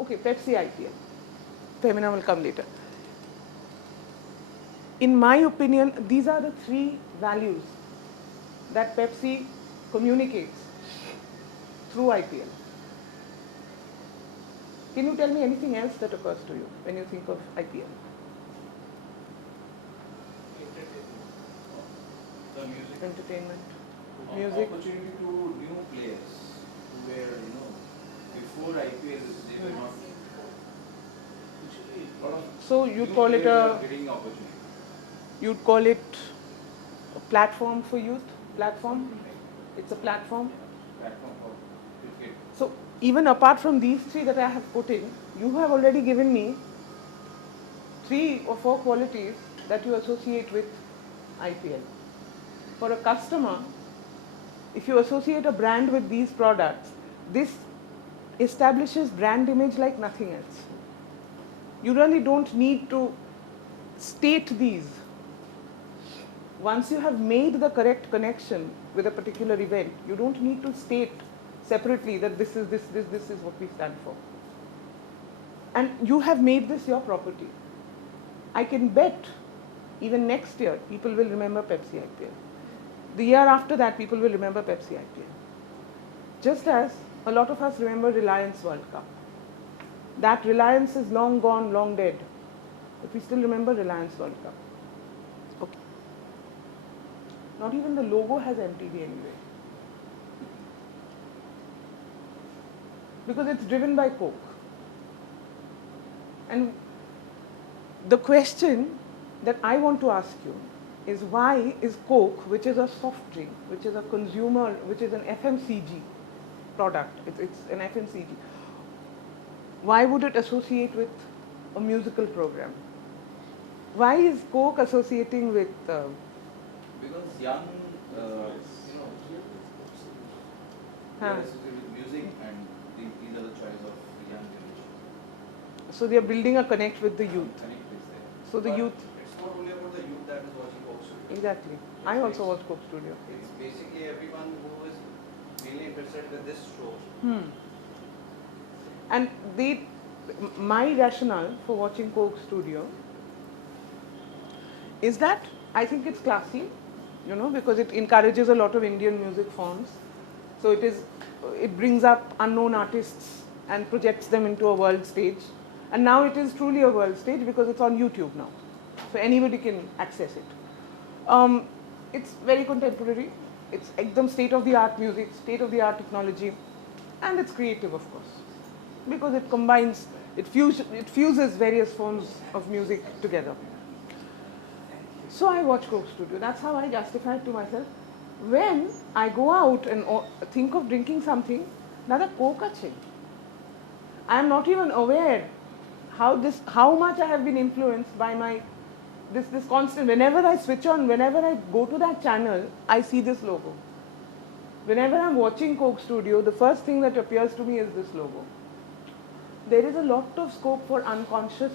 Okay, Pepsi IPL. Femina will come later. In my opinion, these are the three values that Pepsi communicates through IPL. Can you tell me anything else that occurs to you when you think of IPL? The music. Entertainment, music. Opportunity to new players where before IPL they were not. So you'd call it a. Getting opportunity. You'd call it a platform for youth. Platform. It's a platform. Platform for cricket. So even apart from these three that I have put in, you have already given me 3 or 4 qualities that you associate with IPL. For a customer, if you associate a brand with these products, this establishes brand image like nothing else. You really don't need to state these. Once you have made the correct connection with a particular event, you don't need to state separately that this is what we stand for. And you have made this your property. I can bet even next year people will remember Pepsi IPL. The year after that people will remember Pepsi IPL. Just as a lot of us remember Reliance World Cup. That Reliance is long gone, long dead. But we still remember Reliance World Cup. Okay. Not even the logo has MTV anyway. Because it's driven by Coke. And the question that I want to ask you is, why is Coke, which is a soft drink, which is a consumer, which is an FMCG product, it's an FMCG, why would it associate with a musical program? Why is Coke associating with... Because young, they are associated with music, and these are the choice of the young generation. So they are building a connect with the youth. Connect is there. So the But youth... It's not only about the youth that is watching Coke Studio. Exactly. I also watch Coke Studio. It's basically everyone who is really interested with this show. And my rationale for watching Coke Studio is that I think it's classy, because it encourages a lot of Indian music forms. So it brings up unknown artists and projects them into a world stage. And now it is truly a world stage because it's on YouTube now. So anybody can access it. It's very contemporary. It's ekdam state-of-the-art music, state-of-the-art technology, and it's creative, of course, because it combines, it fuses various forms of music together. So I watch Coke Studio. That's how I justify it to myself. When I go out and think of drinking something, nada Coke ache. I am not even aware how much I have been influenced by this constant. Whenever I switch on, whenever I go to that channel, I see this logo. Whenever I'm watching Coke Studio, the first thing that appears to me is this logo. There is a lot of scope for unconscious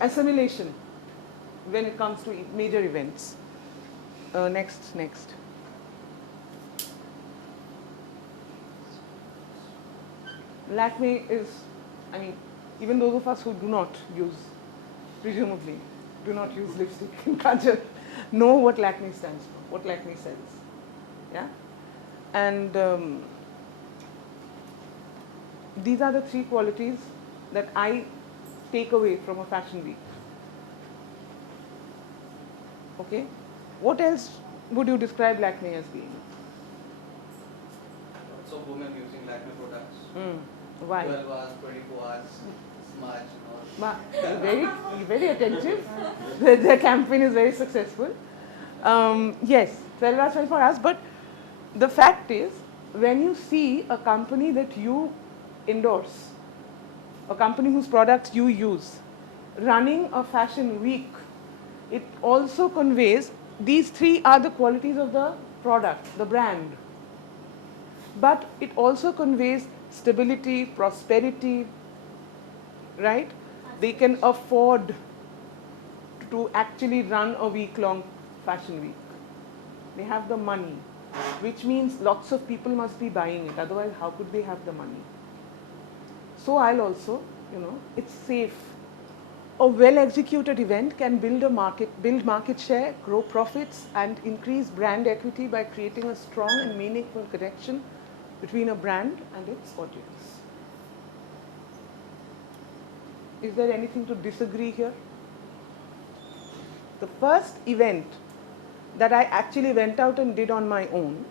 assimilation when it comes to major events. Next. Lakme is, even those of us who do not use, presumably, do not use lipstick and kajal, know what Lakme stands for, what Lakme sells. Yeah? And these are the 3 qualities that I take away from a fashion week. Okay? What else would you describe Lakme as being? Lots of women using Lakme products. Why? 12 hours, 24 hours, smudge. Very attentive. The campaign is very successful. Yes, 12 hours, 24 hours. But the fact is, when you see a company that you endorse, a company whose products you use, running a fashion week, it also conveys, these 3 are the qualities of the product, the brand. But it also conveys stability, prosperity, right? They can afford to actually run a week-long fashion week. They have the money, which means lots of people must be buying it. Otherwise, how could they have the money? so I'll also, it's safe. A well-executed event can build market share, grow profits, and increase brand equity by creating a strong and meaningful connection between a brand and its audience. Is there anything to disagree here? The first event that I actually went out and did on my own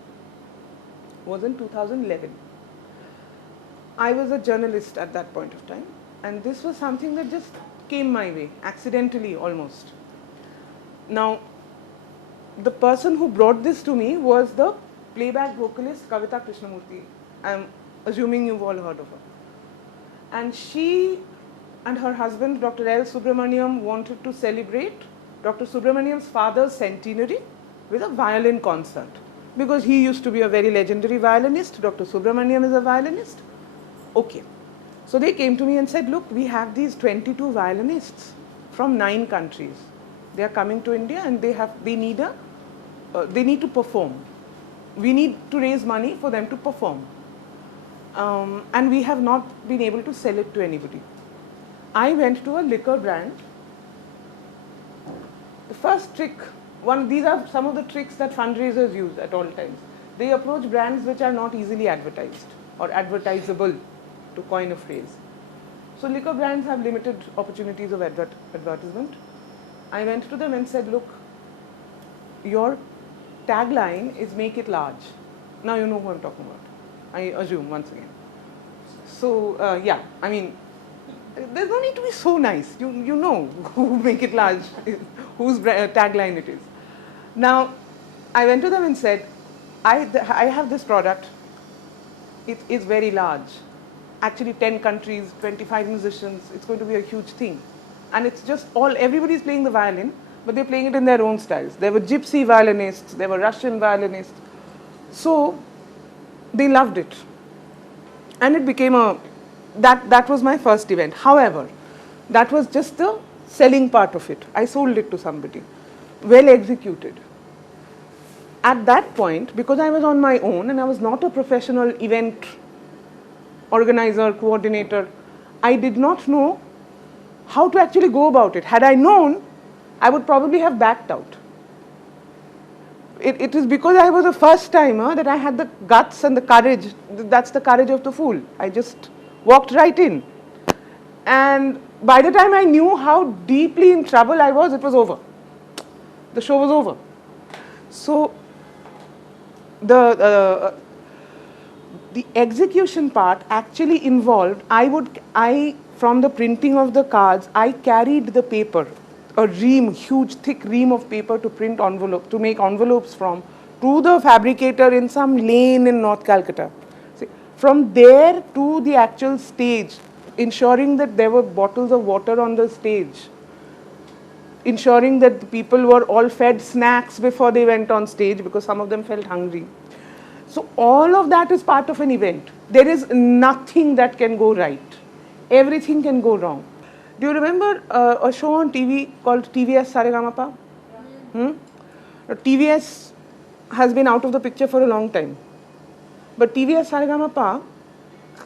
was in 2011. I was a journalist at that point of time, and this was something that just came my way, accidentally almost. Now, the person who brought this to me was the playback vocalist Kavita Krishnamurthy. I'm assuming you've all heard of her. And she and her husband, Dr. L. Subramaniam, wanted to celebrate Dr. Subramaniam's father's centenary with a violin concert. Because he used to be a very legendary violinist, Dr. Subramaniam is a violinist. Okay. So they came to me and said, look, we have these 22 violinists from 9 countries. They are coming to India and they need to perform. We need to raise money for them to perform. And we have not been able to sell it to anybody. I went to a liquor brand. The first trick, these are some of the tricks that fundraisers use at all times. They approach brands which are not easily advertised or advertisable, to coin a phrase. So liquor brands have limited opportunities of advertisement. I went to them and said, look, your tagline is make it large. Now you know who I'm talking about, I assume, once again. So yeah, I mean, there's no need to be so nice. You know who make it large, whose tagline it is. Now, I went to them and said, I have this product. It is very large. Actually 10 countries, 25 musicians, it's going to be a huge thing. And it's just everybody's playing the violin, but they're playing it in their own styles. There were gypsy violinists, there were Russian violinists. So they loved it. And it became that was my first event. However, that was just the selling part of it. I sold it to somebody, well executed. At that point, because I was on my own and I was not a professional event organizer, coordinator, I did not know how to actually go about it. Had I known, I would probably have backed out. It is because I was a first timer that I had the guts and the courage. That's the courage of the fool. I just walked right in. And by the time I knew how deeply in trouble I was, it was over. The show was over. So the execution part actually involved, from the printing of the cards, I carried the paper, a ream, huge thick ream of paper to make envelopes from, to the fabricator in some lane in North Calcutta. See, from there to the actual stage, ensuring that there were bottles of water on the stage, ensuring that the people were all fed snacks before they went on stage because some of them felt hungry. So all of that is part of an event. There is nothing that can go right. Everything can go wrong. Do you remember a show on TV called TVS Saregamapa? Yeah. TVS has been out of the picture for a long time. But TVS Saregamapa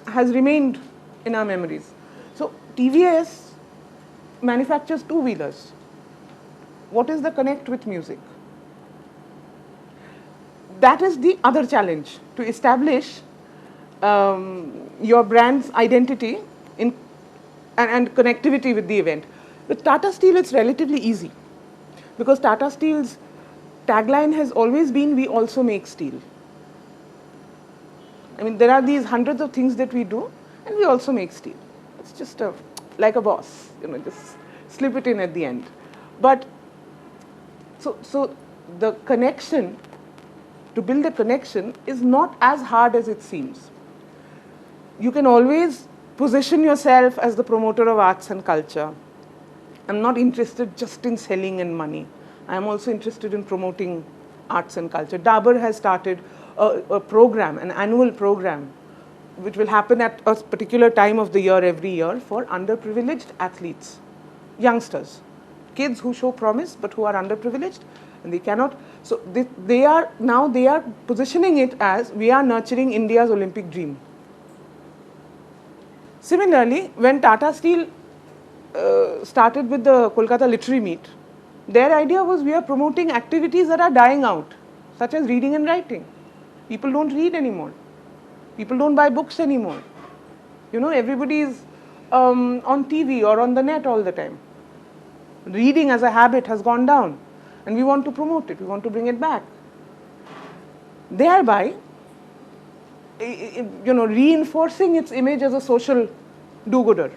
has remained in our memories. So TVS manufactures two-wheelers. What is the connect with music? That is the other challenge, to establish your brand's identity and connectivity with the event. With Tata Steel, it's relatively easy because Tata Steel's tagline has always been, we also make steel. I mean, there are these hundreds of things that we do and we also make steel. It's just like a boss, just slip it in at the end. But so the connection, to build a connection is not as hard as it seems. You can always position yourself as the promoter of arts and culture. I'm not interested just in selling and money. I'm also interested in promoting arts and culture. Dabur has started a program, an annual program, which will happen at a particular time of the year every year for underprivileged athletes, youngsters, kids who show promise but who are underprivileged and they cannot. So they are positioning it as we are nurturing India's Olympic dream. Similarly, when Tata Steel started with the Kolkata Literary Meet, their idea was we are promoting activities that are dying out, such as reading and writing. People don't read anymore. People don't buy books anymore. You know, everybody is on TV or on the net all the time. Reading as a habit has gone down, and we want to promote it. We want to bring it back. Thereby, reinforcing its image as a social do-gooder.